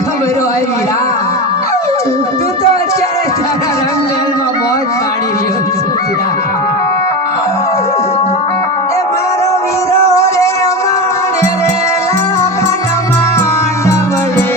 ખબર હોય વીરા તું તો અત્યારે તારા રંગમહેલમાં મોજ માણી રહ્યો છે વીરા એ મારો વીરો રે અમાને રે લાગણ માંડવડે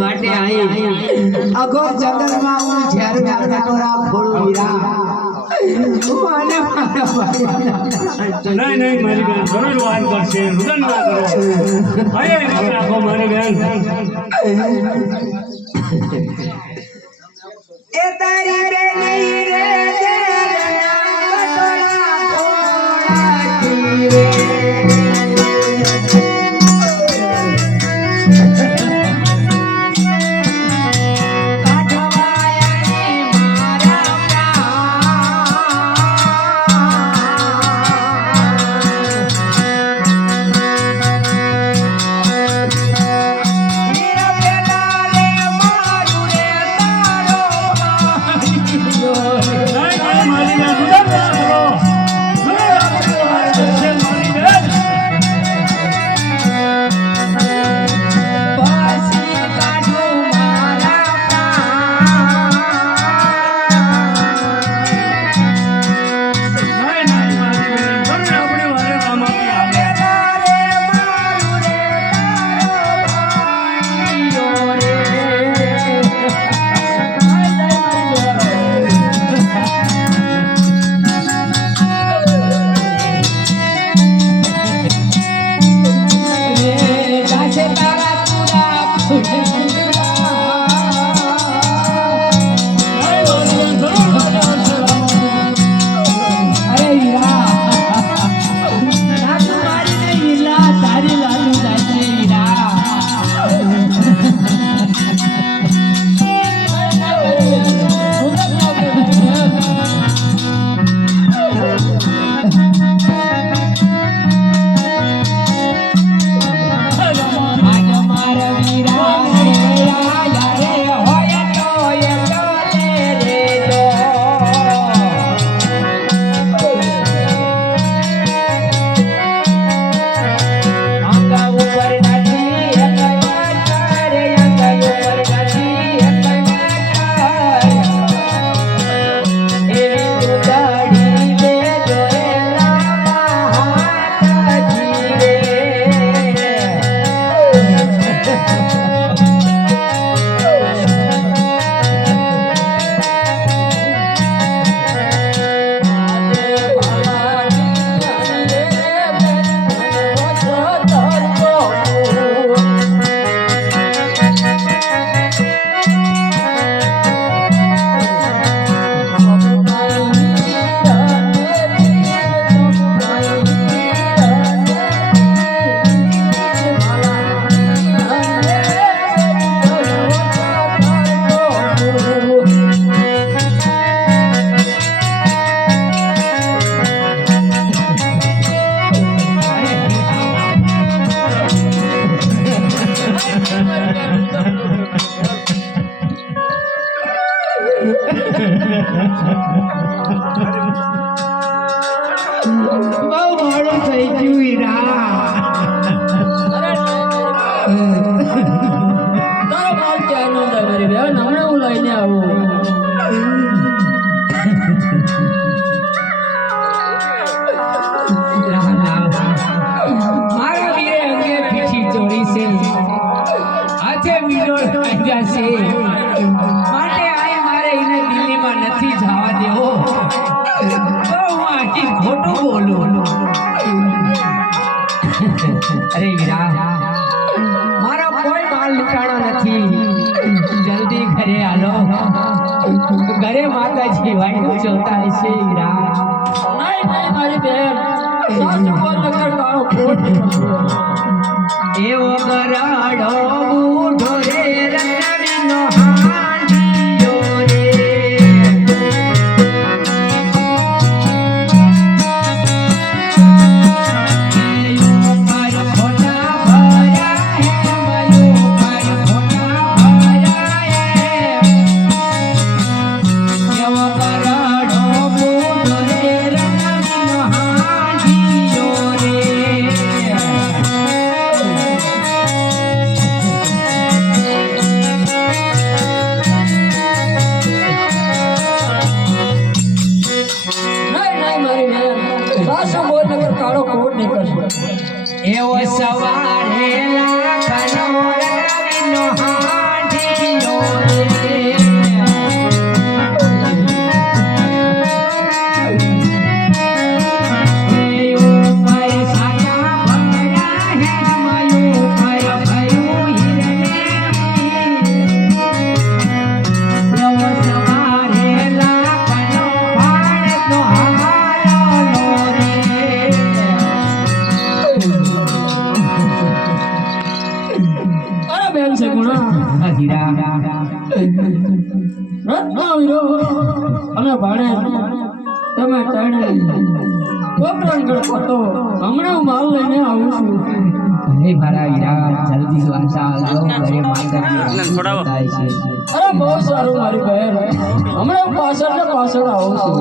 માટે અઘોર જંગલમાં હું ઝેર નાખોરા ફોડું વીરા નહીં મારી બેન જરૂર વાત કરશે રુદન ના કરો અહીંયા રાખો મારી બેન એ તારી બેન રે અરે વીરા મારો કોઈ માલ લૂંટાણો નથી જલ્દી ઘરે આલો ઘરે માતાજી વાયુ જોતા હશે વીરા નહીં નહીં મારી બેન સાસુ બોલ નકર કાળો કોટ એવો ગરાડો બૂઢો રે રંગવીનો હાંડિયો રે એયો પર ખોટા ભર્યા હે મયો પર ખોટા ભર્યા હે એવો ગરાડો બૂઢો રે રંગવીનો હાંડિયો રે નહીં નહીં મારી બેન સાસુ બોલ નકર કાળો કોટ નીકળશે એવો સવારે લાખનો રવિનો હાંડિયો રે એયો પર સાચા ભર્યા હે મયો પર ભયું હિરને એવો સવારે લાખનો ભાણનો હાલો રે અરે બેન છે ગુણા હીરા રત્નો વીરો અને ભાણે તમે તણે કોપરણ ગણપતો હમણાં હું માલ લઈને આવું છું અરે મારા હીરા જલ્દી વાંચા આવજો ઘરે માતાજી છોડાવો. થાય છે અરે બહુ સારું મારી બહેન હમણાં હું પાછળ ને પાછળ આવું છું